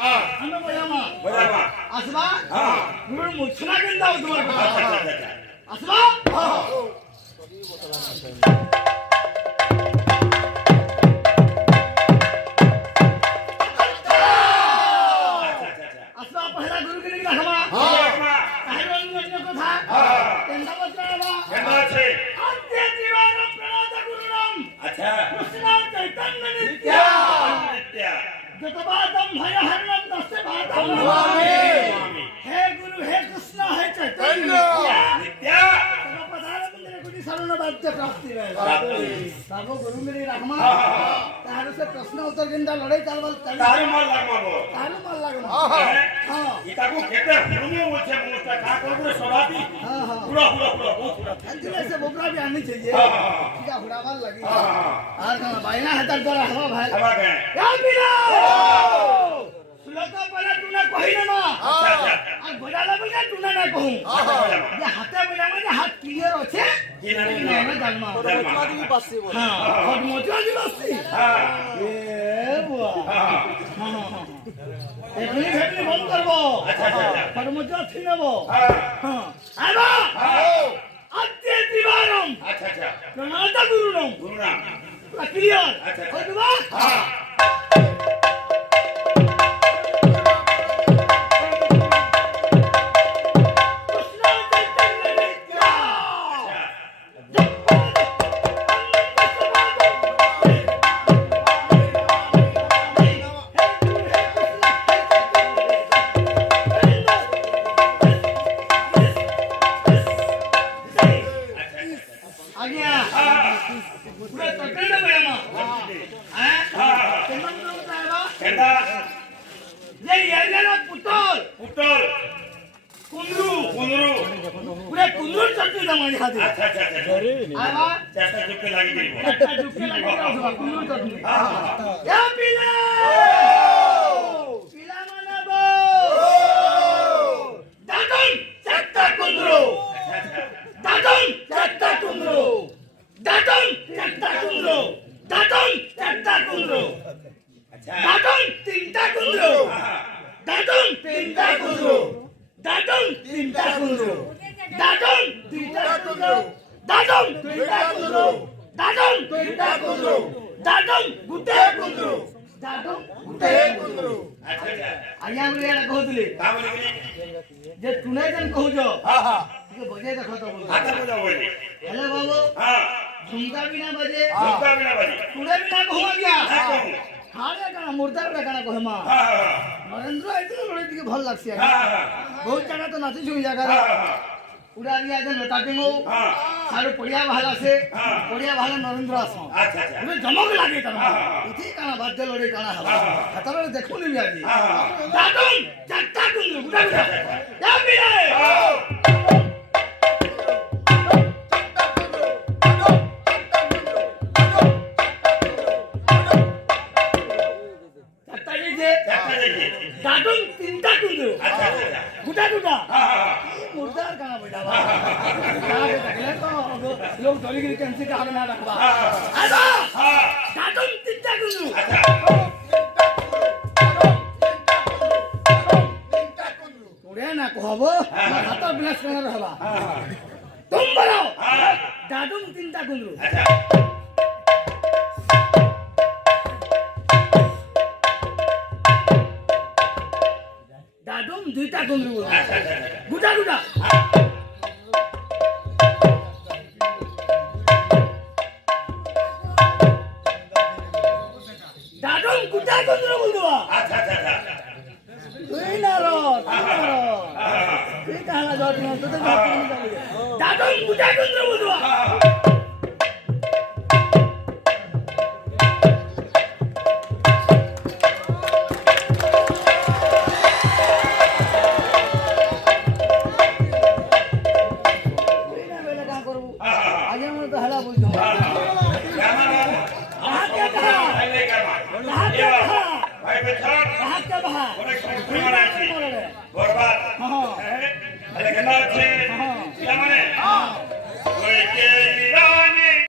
ଆମେ ବଜାମା ଆସବା ଗୁରୁ ମୁଛନା କେନ୍ତା ତୁମର ଆସବା आसवा पहला गुरु के निकला हमा कहलो अन्य कथा केंदा बचावा केंदा छे अंत्य जीवन प्रणत गुरु नाम अच्छा कृष्ण चैतन्य नित्य जतबादम भय हरणम दस्ते बादम स्वामी हे गुरु हे कृष्ण हे चैतन्य नित्य शरण राज्य प्राप्ति रहे बाबू गुरु मेरी रहमा तारे से प्रश्न उत्तर केंदा लड़ाई चालवल तारे मार लागमा हां इता को केते हुने होछे मुस्ता का करबो सभाती पूरा अंतिले से बोकरा भी आनी चाहिए ठीका हुड़ावाल लगी आर का बायना है तक जरा हवा भाई हवा के या बिना सुलता पहले तूने कहि ना अच्छा और बजाला बजा तूने ना कहूं ये हाथे बजा में हाथ क्लियर होछे ना जन्मा मोचवादी बस्ती बोल हां और मोचवादी बस्ती ए बुआ हां एखनी भेटली बंद करबो अच्छा पर मोचवा थिनबो हां आबा अत्य दिवारम अच्छा प्रणत गुरु नाम क्लियर अच्छा होइबा हां जे तुने जन कहू जो के बजे देखो तो हाथ बजा बोली हेलो बाबू झुमका बिना बजे तुने बिना कहू गया हारे गाना मुर्दा रे गाना कहमा नरेंद्र आइतो लोड़ी के भल लागसी बहुत जगह तो नाची जुई जगह उड़ा दिया जे लता दिंगो सारो पड़िया भाला से पड़िया भाला नरेंद्र आसो अच्छा उमे जमक लागे तना इथि गाना बाद्य लोड़ी गाना हवा हतरे देखो नि आजी दादम चट्टा कुंदु गुडा गुडा या बिरे दादम तीनटा कुंदु अच्छा गुडा गुडा मुर्दार गाना बजावा गाना के तकले तो लोग डोली गिरी कैंसी का हाल ना रखबा आजा दादम तीनटा कुंदु अच्छा तोड़े ना कहबो हाथ बिलास करना रहबा तुम बोलो दादम तीनटा कुंदु अच्छा दादम दुईटा कुंदु गुडा गुडा दादम गुडा कुंदु बोलदवा अच्छा तुई ना रो तुई कहाला जट न तो दादम गुडा कुंदु बोलदवा